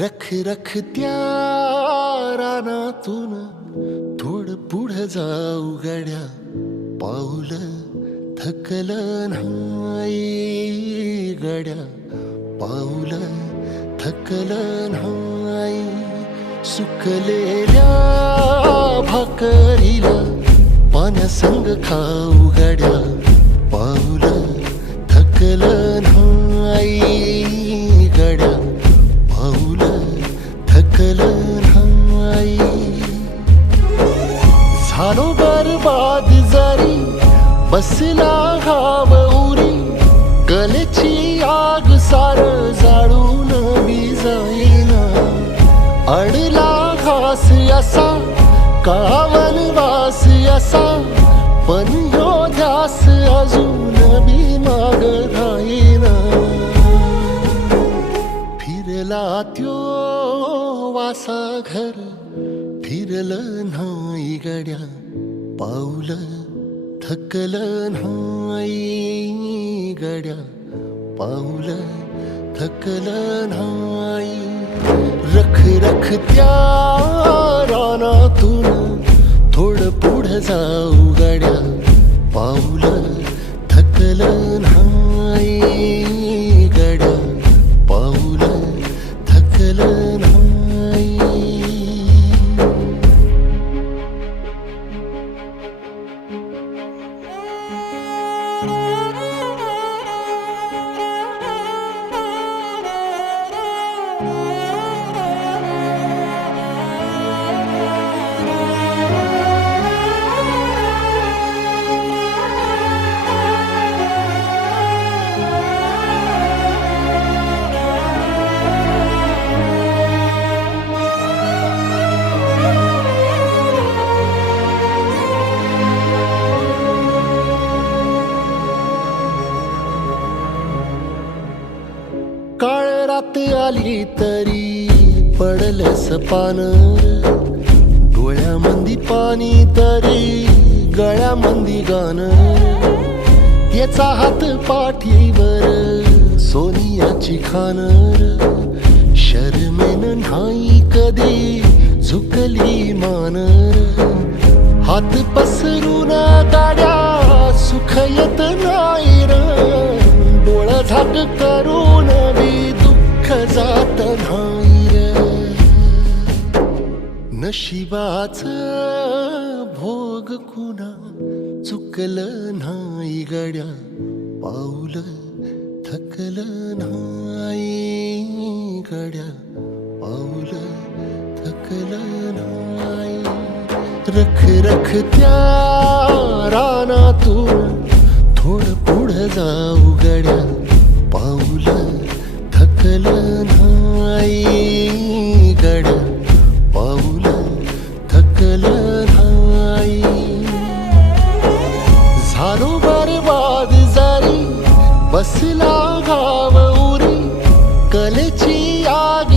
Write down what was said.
रख रख त्या रानातून थोडं पुढं जाऊ गड्या, पाऊल थकलं नाही गड्या, पाऊल थकलं नाही. सुकलेल्या भाकरीला पाण्यासंग खाऊ गड्या, पाऊल थकलं नाही गड्या, पाऊल थकलं नाही. झालो बरबाद जरी बसला घाव उरी, कलेची आग सार जाळून बी जाईना. अडला घास असा का वनवास असा, पण ह्यो ध्यास अजून बी माग राहीना. फिरला त्यो वासा घर, फिरलं नाही गड्या, पाऊल थकलं नाही गड्या, पाऊल थकलं नाही. रख रख त्या रानातून थोडं पुढं जाऊ गड्या, पाऊल थकलं नाही गड्या, पाऊल थकलं नाही. काळ रात आली तरी पडलंस पान, डोळ्यामंदी पाणी तरी गळ्यामंदी गाणं. याचा हात पाठीवर सोनियाची खानर, शर्मेन नाही कधी झुकली मानर. हात पसरून गाड्या सुख येत नाही र, डोळ झाक करून बी दुःख जात नाही रे. नशिबाच भोग कुणा चुकलं नाही गड्या, पाऊल थकलं नाही गड्या, पाऊल थकलं नाही. रख रख त्या रानातून थोडं पुढं जाऊ गड्या, पाऊल थकलं नाही गड्या, पाऊल थकलं नाही. झालो बरबाद जरी बसला घाव उरी, कलेची आग